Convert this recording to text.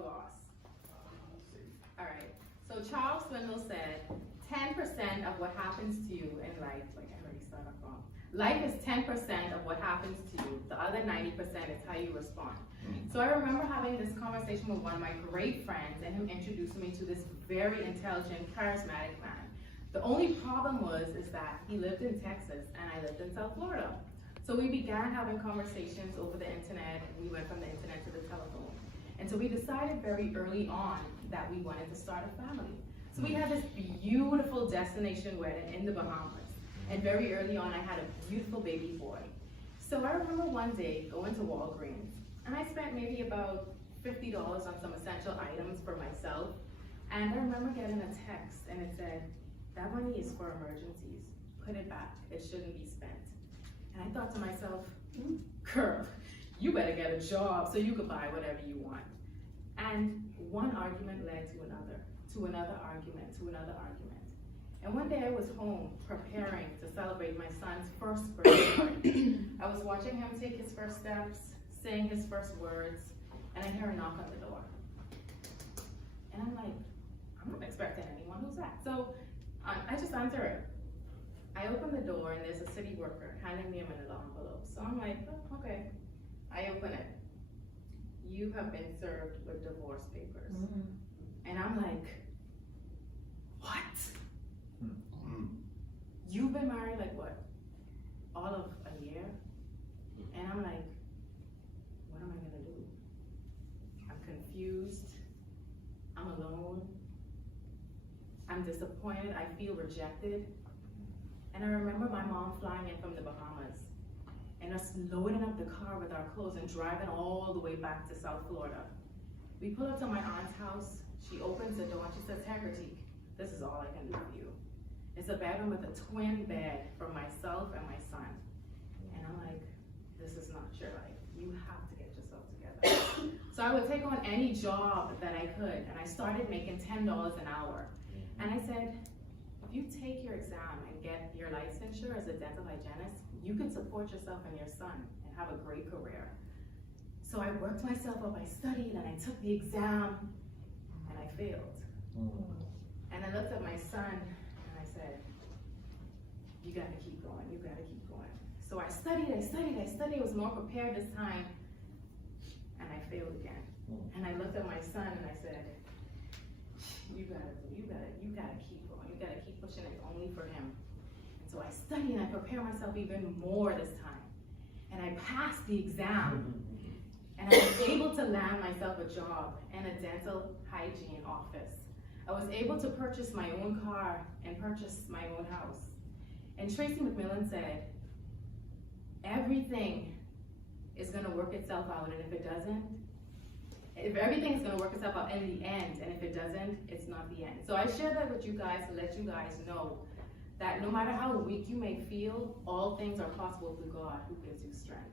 or loss? All right. So Charles Swindoll said, 10% of what happens to you in life, like I already started wrong. Life is 10% of what happens to you. The other 90% is how you respond. So I remember having this conversation with one of my great friends and him introducing me to this very intelligent, charismatic man. The only problem is that he lived in Texas and I lived in South Florida. So we began having conversations over the internet. We went from the internet to the telephone. And so we decided very early on that we wanted to start a family. So we had this beautiful destination wedding in the Bahamas. And very early on, I had a beautiful baby boy. So I remember one day going to Walgreens, and I spent maybe about $50 on some essential items for myself. And I remember getting a text, and it said, that money is for emergencies. Put it back. It shouldn't be spent. And I thought to myself, girl, you better get a job so you could buy whatever you want. And one argument led to another argument, to another argument. And one day I was home preparing to celebrate my son's first birthday party. I was watching him take his first steps, saying his first words, and I hear a knock on the door. And I'm like, I'm not expecting anyone, who's that? So I just answer it. I open the door and there's a city worker handing me a manila envelope. So I'm like, oh, okay. I open it. You have been served with divorce papers. And I'm like, what? You've been married like what? All of a year? And I'm like, what am I gonna do? I'm confused. I'm alone. I'm disappointed. I feel rejected. And I remember my mom flying in from the Bahamas and us loading up the car with our clothes and driving all the way back to South Florida. We pull up to my aunt's house. She opens the door and she says, Hecate, this is all I can do for you. It's a bedroom with a twin bed for myself and my son. And I'm like, this is not your life. You have to get yourself together. So I would take on any job that I could, and I started making $10 an hour. And I said, if you take your exam and get your licensure as a dental hygienist, you can support yourself and your son and have a great career. So I worked myself up, I studied, and I took the exam, and I failed. And I looked at my son, and I said, you gotta keep going, you gotta keep going. So I studied, I was more prepared this time, and I failed again. And I looked at my son, and I said, you gotta keep going, you gotta keep pushing it only for him. And so I studied, and I prepared myself even more this time. And I passed the exam. And I was able to land myself a job in a dental hygiene office. I was able to purchase my own car and purchase my own house. And Tracy McMillan said, everything is gonna work itself out, and if it doesn't, if everything is gonna work itself out in the end, and if it doesn't, it's not the end. So I share that with you guys to let you guys know that no matter how weak you may feel, all things are possible through God who gives you strength.